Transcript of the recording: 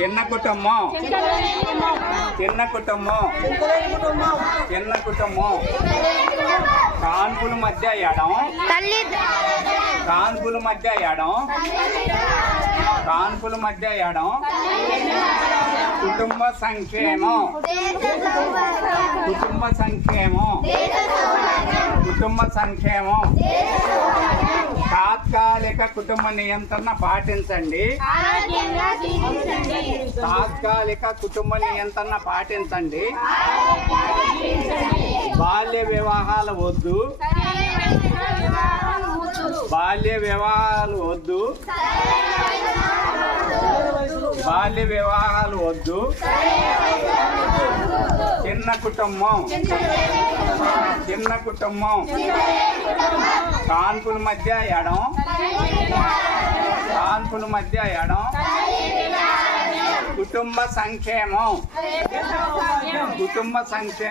చిన్న కుటుంబం. చిన్న కుటుంబం. చిన్న కుటుంబం. కాన్పుల మధ్య ఎడం. కాన్పుల మధ్య ఎడం. కాన్పుల మధ్య ఎడం. కుటుంబ సంక్షేమం. కుటుంబ సంక్షేమం. కుటుంబ సంక్షేమం. తాత్కాలిక కుటుంబ నియంత్రణ పాటించండి. తాత్కాలిక కుటుంబ నియంత్రణ పాటించండి. బాల్య వివాహాలు వద్దు. బాల్య వివాహాలు వద్దు. బాల్య వివాహాలు వద్దు. చిన్న కుటుంబం. చిన్న కుటుంబం. కాన్పుల మధ్య ఎడం. కాన్పుల మధ్య ఎడం. కుటుంబ సంక్షేమం. కుటుంబ సంక్షేమం.